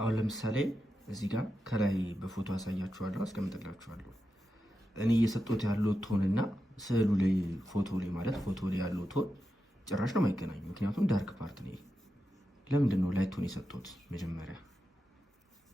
አሁን ለምሳሌ እዚህ ጋር ከላይ በፎቶ አሳያችኋለሁ፣ አስቀምጥላችኋለሁ። እኔ እየሰጡት ያለው ቶን እና ስዕሉ ላይ ፎቶ ላይ ያለው ቶን ጭራሽ ነው የማይገናኙ። ምክንያቱም ዳርክ ፓርት ነው። ለምንድን ነው ላይት ቶን የሰጡት? መጀመሪያ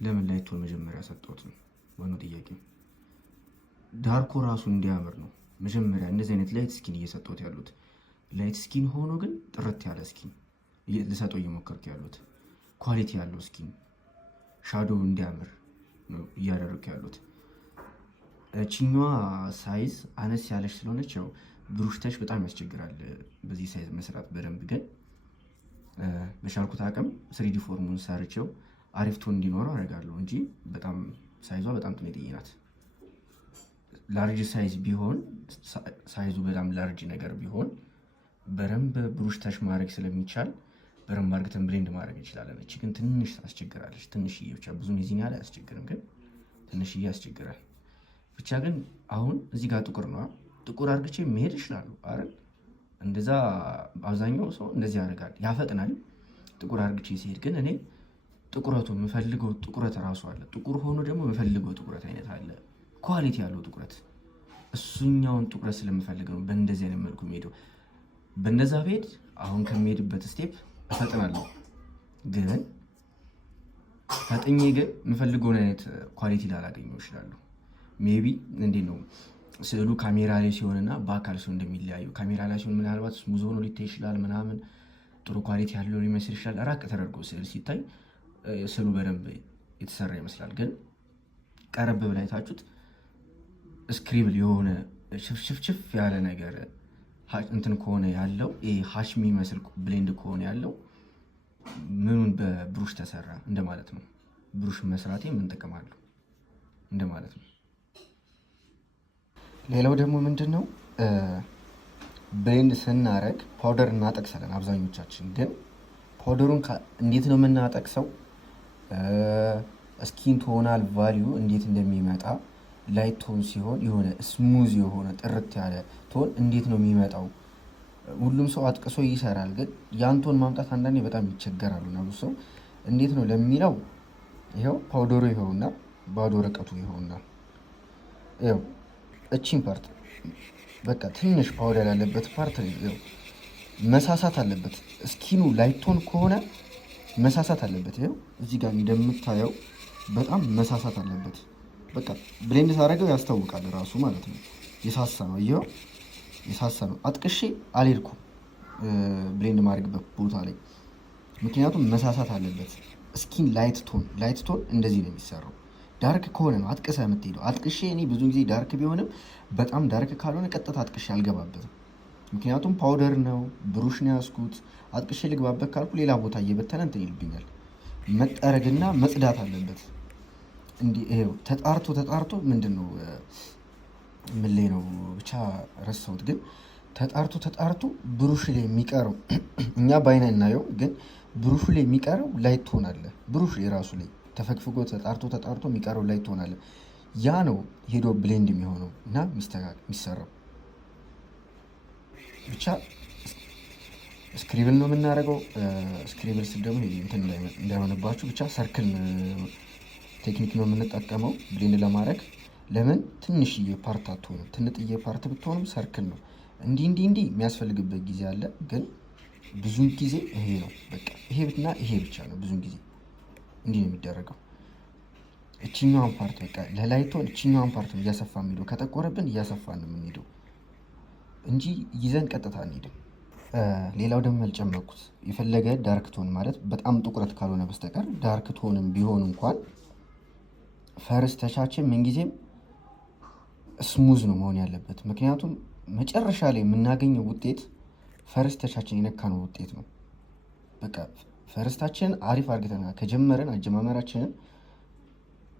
ለምን ላይት ቶን መጀመሪያ ሰጡት ነው ዋናው ጥያቄ። ዳርኮ ራሱ እንዲያምር ነው መጀመሪያ እንደዚህ አይነት ላይት ስኪን እየሰጡት ያሉት። ላይት ስኪን ሆኖ ግን ጥርት ያለ ስኪን ልሰጠው እየሞከርኩ ያሉት፣ ኳሊቲ ያለው ስኪን ሻዶው እንዲያምር ነው እያደረኩ ያሉት። እቺኛዋ ሳይዝ አነስ ያለች ስለሆነች ያው ብሩሽ ታች በጣም ያስቸግራል በዚህ ሳይዝ መስራት በደንብ። ግን በቻልኩት አቅም ስሪዲ ፎርሙን ሰርቼው አሪፍ ቶን እንዲኖረው አደርጋለሁ እንጂ በጣም ሳይዟ በጣም ትንጥዬ ናት። ላርጅ ሳይዝ ቢሆን ሳይዙ በጣም ላርጅ ነገር ቢሆን በደንብ ብሩሽ ታች ማድረግ ስለሚቻል በደንብ አድርገን ብሌንድ ማድረግ እንችላለን። እቺ ግን ትንሽ ታስቸግራለች። ትንሽዬ ብቻ ብዙ ዚህኛ ላይ አያስቸግርም፣ ግን ትንሽዬ ያስቸግራል። ብቻ ግን አሁን እዚህ ጋር ጥቁር ነው። ጥቁር አድርግቼ መሄድ ይችላሉ አይደል? እንደዛ አብዛኛው ሰው እንደዚህ ያደርጋል፣ ያፈጥናል። ጥቁር አድርግቼ ሲሄድ ግን እኔ ጥቁረቱ የምፈልገው ጥቁረት እራሱ አለ። ጥቁር ሆኖ ደግሞ የምፈልገው ጥቁረት አይነት አለ፣ ኳሊቲ ያለው ጥቁረት። እሱኛውን ጥቁረት ስለምፈልግ ነው በእንደዚህ አይነት መልኩ የሚሄደው። በእንደዛ ብሄድ አሁን ከሚሄድበት ስቴፕ እፈጥናለሁ። ግን ፈጥኜ ግን የምፈልገውን አይነት ኳሊቲ ላላገኘው እችላለሁ። ሜቢ እንዴት ነው ስዕሉ ካሜራ ላይ ሲሆንና በአካል ሲሆን እንደሚለያዩ። ካሜራ ላይ ሲሆን ምናልባት ስሙዝ ሆኖ ሊታይ ይችላል፣ ምናምን ጥሩ ኳሊቲ ያለው ሊመስል ይችላል። ራቅ ተደርጎ ስዕል ሲታይ ስዕሉ በደንብ የተሰራ ይመስላል። ግን ቀረብ ብላ አይታችሁት ስክሪብል የሆነ ሽፍሽፍ ያለ ነገር እንትን ከሆነ ያለው ሃሽ የሚመስል ብሌንድ ከሆነ ያለው ምኑን በብሩሽ ተሰራ እንደማለት ነው። ብሩሽ መስራቴ ምን ጥቅም አለው እንደማለት ነው። ሌላው ደግሞ ምንድን ነው ብሌንድ ስናረግ ፓውደር እናጠቅሳለን አብዛኞቻችን። ግን ፓውደሩን እንዴት ነው የምናጠቅሰው? ስኪን ቶናል ቫሊዩ እንዴት እንደሚመጣ ላይት ቶን ሲሆን የሆነ ስሙዝ የሆነ ጥርት ያለ ቶን እንዴት ነው የሚመጣው? ሁሉም ሰው አጥቅሶ ይሰራል፣ ግን ያን ቶን ማምጣት አንዳንዴ በጣም ይቸገራሉ። ነው ሰው እንዴት ነው ለሚለው ይሄው ፓውደሩ ይሄውና ባዶ ወረቀቱ ይሄውና ይሄው እቺን ፓርት በቃ ትንሽ ፓውደር ያለበት ፓርት ነው። መሳሳት አለበት። ስኪኑ ላይት ቶን ከሆነ መሳሳት አለበት። ይሄው እዚህ ጋር እንደምታየው በጣም መሳሳት አለበት። በቃ ብሌንድ ሳደርገው ያስታውቃል ራሱ ማለት ነው። የሳሳ ነው። ይሄው የሳሳ ነው። አጥቅሼ አልሄድኩም ብሌንድ ማድረግበት ቦታ ላይ፣ ምክንያቱም መሳሳት አለበት። ስኪን ላይት ቶን እንደዚህ ነው የሚሰራው። ዳርክ ከሆነ ነው አጥቅሰህ የምትሄደው። አጥቅሼ እኔ ብዙ ጊዜ ዳርክ ቢሆንም በጣም ዳርክ ካልሆነ ቀጥታ አጥቅሼ አልገባበትም። ምክንያቱም ፓውደር ነው፣ ብሩሽ ነው ያዝኩት። አጥቅሼ ልግባበት ካልኩ ሌላ ቦታ እየበተነ እንትን ይልብኛል። መጠረግና መጽዳት አለበት። እንዲህ ይሄው ተጣርቶ ምንድን ነው ምን ላይ ነው ብቻ ረሳሁት። ግን ተጣርቶ ብሩሽ ላይ የሚቀረው እኛ በአይነ እናየው፣ ግን ብሩሹ ላይ የሚቀረው ላይት ቶን አለ። ብሩሽ ላይ ራሱ ላይ ተፈግፍጎ ተጣርቶ የሚቀረው ላይት ቶን አለ። ያ ነው ሄዶ ብሌንድ የሚሆነው እና የሚሰራው። ብቻ ስክሪብል ነው የምናደርገው። ስክሪብል ስል ደግሞ እንትን እንዳይሆንባችሁ ብቻ ሰርክል ቴክኒክ ነው የምንጠቀመው ብሌንድ ለማድረግ። ለምን ትንሽዬ ፓርት አትሆንም? ትንጥዬ ፓርት ብትሆንም ሰርክል ነው። እንዲህ የሚያስፈልግበት ጊዜ አለ። ግን ብዙን ጊዜ ይሄ ነው በቃ ይሄና ይሄ ብቻ ነው። ብዙን ጊዜ እንዲህ ነው የሚደረገው። እችኛዋን ፓርት በቃ ለላይቶን እችኛዋን ፓርት ነው እያሰፋ የሚሄደው። ከጠቆረብን እያሰፋን ነው የምንሄደው እንጂ ይዘን ቀጥታ እንሄድም። ሌላው ደግሞ ያልጨመርኩት የፈለገ ዳርክ ቶን ማለት በጣም ጥቁረት ካልሆነ በስተቀር ዳርክ ቶንም ቢሆን እንኳን ፈርስት ተቻችን ምንጊዜም ስሙዝ ነው መሆን ያለበት። ምክንያቱም መጨረሻ ላይ የምናገኘው ውጤት ፈርስት ተቻችን የነካነው ውጤት ነው። በቃ ፈርስታችንን አሪፍ አድርገን ከጀመረን አጀማመራችንን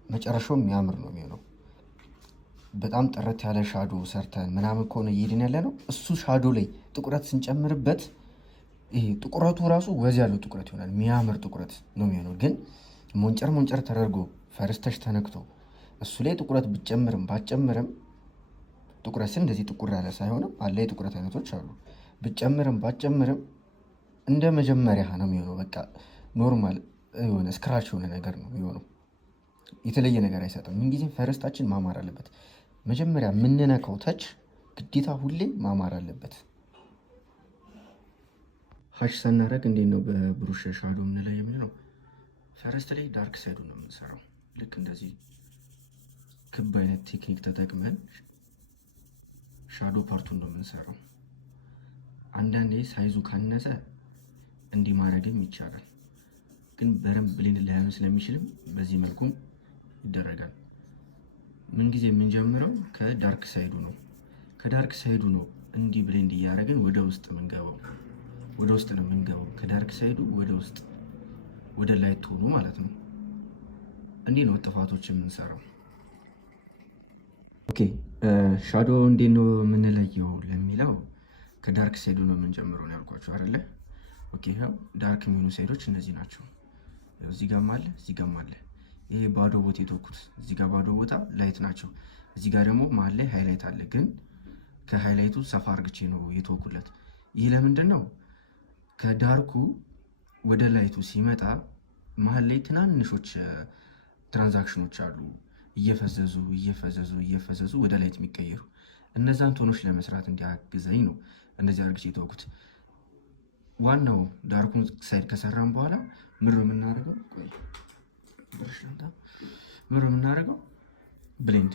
መጨረሻው የሚያምር ነው የሚሆነው። በጣም ጥርት ያለ ሻዶ ሰርተን ምናምን ከሆነ እየሄድን ያለ ነው። እሱ ሻዶ ላይ ጥቁረት ስንጨምርበት ይሄ ጥቁረቱ ራሱ ወዝ ያለው ጥቁረት ይሆናል። የሚያምር ጥቁረት ነው የሚሆነው። ግን ሞንጨር ተደርጎ ፈርስተሽ ተነክቶ እሱ ላይ ጥቁረት ብጨምርም ባጨምርም ጥቁረት ስን እንደዚህ ጥቁር ያለ ሳይሆንም አለ የጥቁረት አይነቶች አሉ። ብጨምርም ባጨምርም እንደ መጀመሪያ ነው የሚሆነው። በቃ ኖርማል የሆነ ስክራች የሆነ ነገር ነው የሆነው። የተለየ ነገር አይሰጥም። ምንጊዜም ፈረስታችን ማማር አለበት። መጀመሪያ የምንነካው ተች ግዴታ ሁሌ ማማር አለበት። ሀሽ ሳናረግ እንዴት ነው በብሩሽ ሻዶ የምንለው የምንለው? ፈረስት ላይ ዳርክ ሳይዱ ነው የምንሰራው። ልክ እንደዚህ ክብ አይነት ቴክኒክ ተጠቅመን ሻዶ ፓርቱን ነው የምንሰራው። አንዳንዴ ሳይዙ ካነሰ እንዲህ ማድረግም ይቻላል፣ ግን በደንብ ብሌንድ ላይሆን ስለሚችልም በዚህ መልኩም ይደረጋል። ምንጊዜ የምንጀምረው ከዳርክ ሳይዱ ነው። ከዳርክ ሳይዱ ነው እንዲህ ብሌንድ እያደረግን ወደ ውስጥ የምንገባው። ወደ ውስጥ ነው የምንገባው። ከዳርክ ሳይዱ ወደ ውስጥ ወደ ላይት ሆኑ ማለት ነው። እንዲህ ነው ጥፋቶች የምንሰራው። ኦኬ ሻዶ እንዴት ነው የምንለየው ለሚለው ከዳርክ ሳይዱ ነው የምንጀምረው ነው ያልኳቸው አይደለ? ኦኬ ያው ዳርክ የሚሆኑ ሳይዶች እነዚህ ናቸው። እዚህ ጋርም አለ፣ እዚህ ጋርም አለ። ይሄ ባዶ ቦታ የተወኩት እዚህ ጋር ባዶ ቦታ ላይት ናቸው። እዚህ ጋር ደግሞ መሀል ላይ ሃይላይት አለ፣ ግን ከሃይላይቱ ሰፋ አርግቼ ነው የተወኩለት። ይህ ለምንድን ነው? ከዳርኩ ወደ ላይቱ ሲመጣ መሀል ላይ ትናንሾች ትራንዛክሽኖች አሉ እየፈዘዙ እየፈዘዙ እየፈዘዙ ወደ ላይት የሚቀየሩ እነዛን ቶኖች ለመስራት እንዲያግዘኝ ነው እንደዚህ አርግቼ የተወኩት። ዋናው ዳርኩን ሳይድ ከሰራን በኋላ ምንድነው የምናደርገው? የምናደርገው ብሌንድ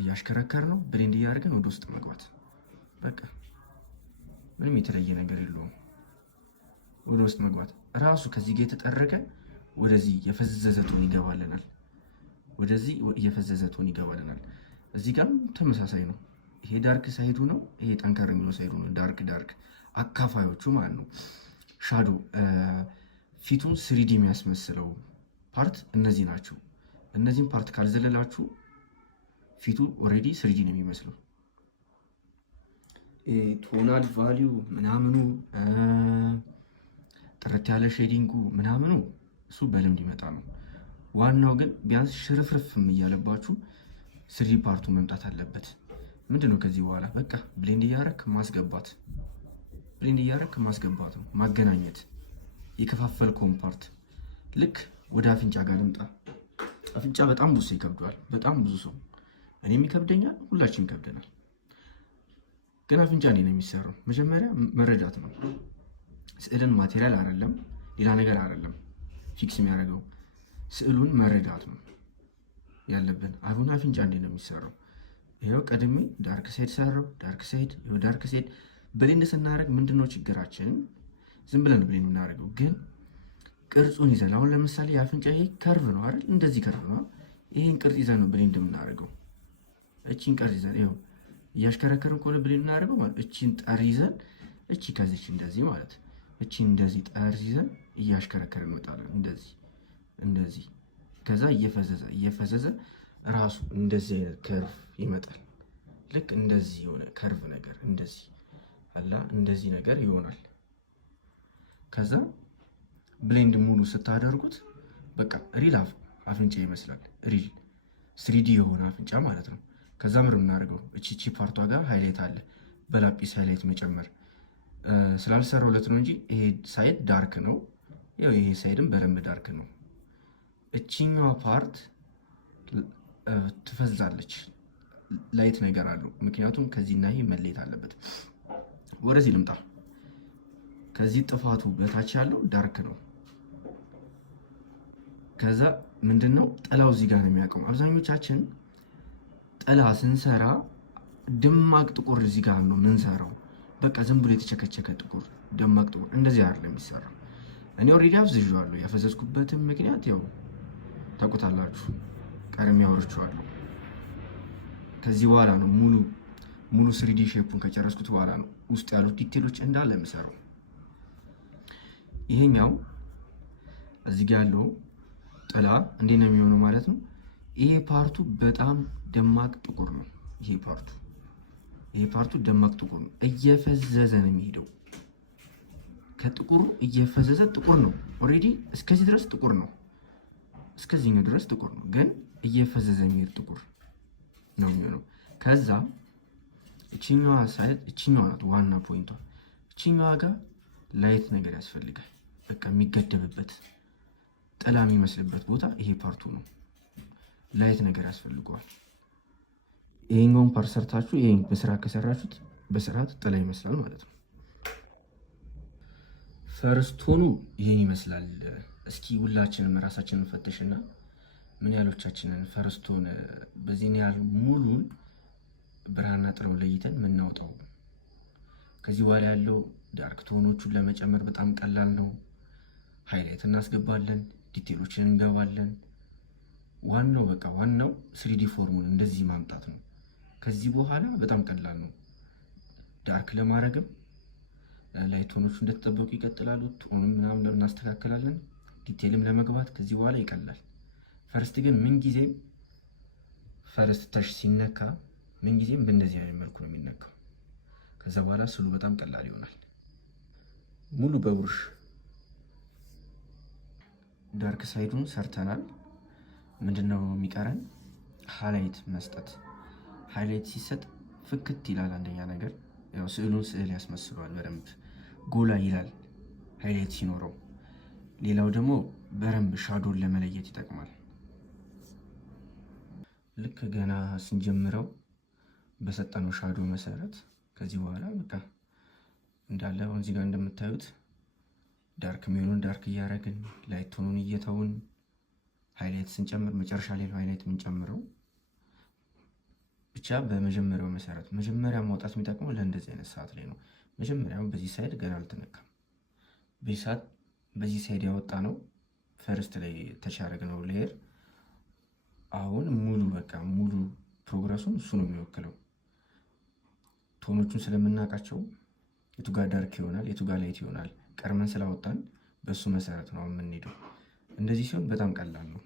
እያሽከረከር ነው። ብሌንድ እያደረግን ወደ ውስጥ መግባት በቃ ምንም የተለየ ነገር የለውም። ወደ ውስጥ መግባት ራሱ ከዚህ ጋር የተጠረገ ወደዚህ የፈዘዘ ቶን ይገባልናል። ወደዚህ የፈዘዘ ቶን ይገባልናል። እዚህ ጋርም ተመሳሳይ ነው። ይሄ ዳርክ ሳይዱ ነው፣ ይሄ ጠንከር የሚለው ሳይዱ ነው። ዳርክ አካፋዮቹ ማለት ነው። ሻዶ ፊቱን ስሪዲ የሚያስመስለው ፓርት እነዚህ ናቸው። እነዚህም ፓርት ካልዘለላችሁ ፊቱ ኦልሬዲ ስሪዲ ነው የሚመስለው። ቶናል ቫሊዩ ምናምኑ ጥርት ያለ ሼዲንጉ ምናምኑ እሱ በልምድ ይመጣ ነው። ዋናው ግን ቢያንስ ሽርፍርፍም እያለባችሁ ስሪዲ ፓርቱ መምጣት አለበት። ምንድነው ከዚህ በኋላ በቃ ብሌንድ እያረክ ማስገባት፣ ብሌንድ እያረክ ማስገባት ነው ማገናኘት። የከፋፈልከውን ፓርት ልክ ወደ አፍንጫ ጋር ልምጣ። አፍንጫ በጣም ብዙ ሰው ይከብደዋል። በጣም ብዙ ሰው፣ እኔም ይከብደኛል፣ ሁላችን ይከብደናል። ግን አፍንጫ እንዴት ነው የሚሰራው? መጀመሪያ መረዳት ነው። ስዕልን ማቴሪያል አይደለም ሌላ ነገር አይደለም ፊክስ የሚያደርገው፣ ስዕሉን መረዳት ነው ያለብን። አሁን አፍንጫ እንዴት ነው የሚሰራው? ይሄው ቀድሜ ዳርክ ሳይድ ሰራው። ዳርክ ሳይድ ይሄው ዳርክ ሳይድ ብሌንድ ስናደርግ ምንድነው ችግራችን? ዝም ብለን ብሌንድ የምናደርገው ግን ቅርጹን ይዘን፣ አሁን ለምሳሌ የአፍንጫ ይሄ ከርቭ ነው አይደል? እንደዚህ ከርቭ ነው። ይሄን ቅርጽ ይዘን ነው ብሌንድ የምናደርገው። እቺን ቅርጽ ይዘን ይሄው እያሽከረከርን ከሆነ ብሌንድ የምናደርገው ማለት እቺን ጠር ይዘን፣ እቺ ከዚች እንደዚህ ማለት እቺን እንደዚህ ጠር ይዘን እያሽከረከርን እንወጣለን። እንደዚህ ከዛ እየፈዘዘ ራሱ እንደዚህ አይነት ከርቭ ይመጣል። ልክ እንደዚህ የሆነ ከርቭ ነገር እንደዚህ አላ እንደዚህ ነገር ይሆናል። ከዛ ብሌንድ ሙሉ ስታደርጉት በቃ ሪል አፍንጫ ይመስላል። ሪል ስሪዲ የሆነ አፍንጫ ማለት ነው። ከዛ ምር የምናደርገው እቺ ፓርቷ ጋር ሃይላይት አለ፣ በላጲስ ሃይላይት መጨመር ስላልሰራውለት ነው እንጂ ይሄ ሳይድ ዳርክ ነው። ያው ይሄ ሳይድም በደንብ ዳርክ ነው። እቺኛዋ ፓርት ትፈዛለች፣ ላይት ነገር አለው። ምክንያቱም ከዚህና ይሄ መለየት አለበት። ወደዚህ ልምጣ። ከዚህ ጥፋቱ በታች ያለው ዳርክ ነው። ከዛ ምንድነው ጥላው እዚህ ጋር ነው የሚያውቀው። አብዛኞቻችን ጥላ ስንሰራ ደማቅ ጥቁር እዚህ ጋር ነው የምንሰራው። በቃ ዝም ብሎ የተቸከቸከ ጥቁር ደማቅ ጥቁር እንደዚህ አይደለም የሚሰራው። እኔ ኦልሬዲ አፍዝዤዋለሁ። ያፈዘዝኩበትም ምክንያት ያው ታውቁታላችሁ፣ ቀርሜ አውርቼዋለሁ። ከዚህ በኋላ ነው ሙሉ ስሪዲ ሼፑን ከጨረስኩት በኋላ ነው ውስጥ ያሉት ዲቴሎች እንዳለ የምሰራው። ይሄኛው እዚህ ጋር ያለው ጥላ እንዴት ነው የሚሆነው ማለት ነው። ይሄ ፓርቱ በጣም ደማቅ ጥቁር ነው። ይሄ ፓርቱ ደማቅ ጥቁር ነው። እየፈዘዘ ነው የሚሄደው። ከጥቁሩ እየፈዘዘ ጥቁር ነው። ኦልሬዲ እስከዚህ ድረስ ጥቁር ነው። እስከዚህኛው ድረስ ጥቁር ነው፣ ግን እየፈዘዘ የሚሄድ ጥቁር ነው የሚሆነው። ከዛ እቺኛዋ ናት ዋና ፖይንቷ። እቺኛዋ ጋር ላይት ነገር ያስፈልጋል። በቃ የሚገደብበት ጥላ የሚመስልበት ቦታ ይሄ ፓርቱ ነው። ላይት ነገር ያስፈልገዋል። ይሄኛውን ፓርት ሰርታችሁ ይሄን በስርዓት ከሰራችሁት በስርዓት ጥላ ይመስላል ማለት ነው። ፈርስት ቶኑ ይሄን ይመስላል። እስኪ ሁላችንም ራሳችንን ፈተሽና ምን ያህሎቻችንን ፈርስት ቶን በዚህን ያህል ሙሉን ብርሃንና ጥላው ለይተን የምናወጣው? ከዚህ በኋላ ያለው ዳርክ ቶኖቹን ለመጨመር በጣም ቀላል ነው። ሃይላይት እናስገባለን፣ ዲቴሎችን እንገባለን። ዋናው ስሪዲ ፎርሙን እንደዚህ ማምጣት ነው። ከዚህ በኋላ በጣም ቀላል ነው። ዳርክ ለማድረግም ላይት ቶኖቹ እንደተጠበቁ ይቀጥላሉ። ቶኑን ምናምን እናስተካክላለን። ዲቴልም ለመግባት ከዚህ በኋላ ይቀላል። ፈርስት ግን ምንጊዜም ፈርስት ተሽ ሲነካ ምንጊዜም በእንደዚህ አይነት መልኩ ነው የሚነካው። ከዛ በኋላ ስሉ በጣም ቀላል ይሆናል። ሙሉ በብሩሽ ዳርክ ሳይዱን ሰርተናል። ምንድነው የሚቀረን? ሃይላይት መስጠት። ሃይላይት ሲሰጥ ፍክት ይላል። አንደኛ ነገር ያው ስዕሉን ስዕል ያስመስለዋል፣ በደንብ ጎላ ይላል ሃይላይት ሲኖረው። ሌላው ደግሞ በደንብ ሻዶን ለመለየት ይጠቅማል። ልክ ገና ስንጀምረው በሰጠነው ሻዶ መሰረት ከዚህ በኋላ በቃ እንዳለ አሁን እዚህ ጋር እንደምታዩት ዳርክ የሚሆኑን ዳርክ እያደረግን ላይት ቶኑን እየተውን ሃይላይት ስንጨምር መጨረሻ ላይ ሃይላይት የምንጨምረው ብቻ በመጀመሪያው መሰረት። መጀመሪያ ማውጣት የሚጠቅመው ለእንደዚህ አይነት ሰዓት ላይ ነው። መጀመሪያው በዚህ ሳይድ ገና አልተነካም። በዚህ ሳይድ ያወጣ ነው ፈርስት ላይ ተቻረግ ነው ሌየር። አሁን ሙሉ ፕሮግረሱን እሱ ነው የሚወክለው። ቶኖቹን ስለምናውቃቸው የቱጋ ዳርክ ይሆናል፣ የቱጋ ላይት ይሆናል ቀርመን ስላወጣን በሱ መሰረት ነው የምንሄደው። እንደዚህ ሲሆን በጣም ቀላል ነው።